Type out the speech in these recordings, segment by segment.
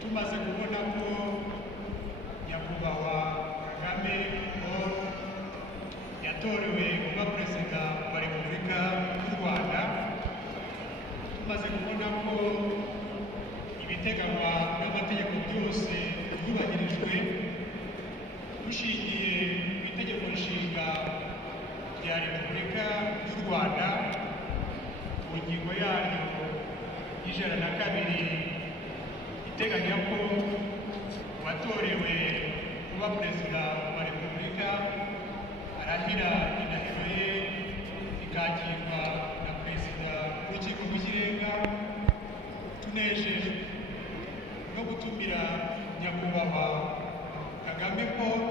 tumaze kubona ko nyakubahwa Kagame Paul yatorewe kuba perezida wa Repubulika y'u Rwanda, tumaze kubona ko ibiteganywa n'amategeko byose byubahirijwe, dushingiye ku itegeko nshinga rya Repubulika y'u Rwanda ku ngingo yaryo y'102 iteganya ko uwatorewe kuba perezida wa Repubulika arahira indahiro ye ikakirwa na perezida w'urukiko rw'ikirenga. Tunejejwe no gutumira nyakubahwa Kagame Paul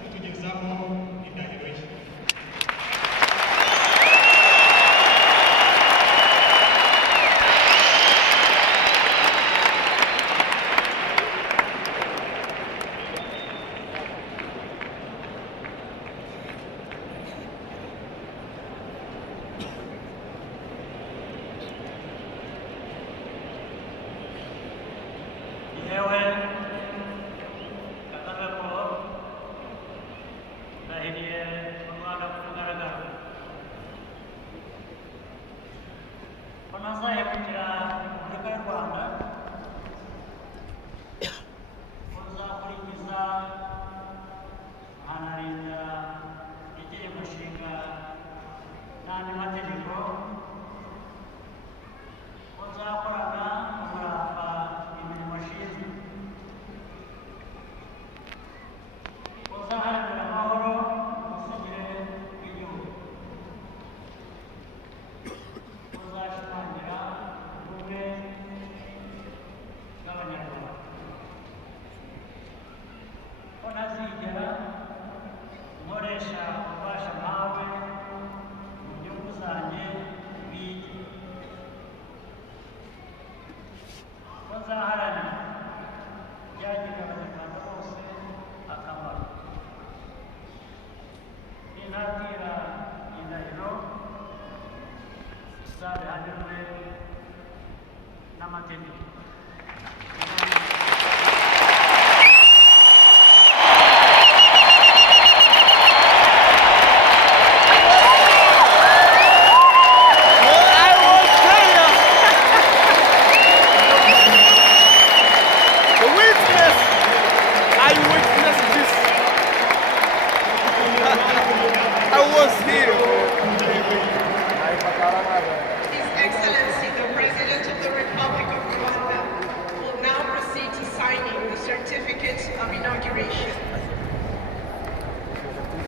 kutugezaho indahiro ye. Yewe Kagame Paul ndahiriye mu Rwanda ku mugaragaro ko ntazahemukira Repubulika y'u Rwanda, ko nzakurikiza nkanarinda itegeko nshinga n'andi mategeko, ko nzakorana umurava imirimo ashinzwe, ko nzaharanira amahoro n'ubusugire bw'igihugu, ko nzashimangira ubumwe bw'Abanyarwanda, ko ntazigera nkoresha ububasha mpawe mu nyungu zanjye bwite, ko nzaharanira ibyagirira Abanyarwanda bose akamaro, nintatira indahiro zabihanirwe n'amategeko. His Excellency, the President of the Republic of Rwanda, will now proceed to signing the certificate of inauguration.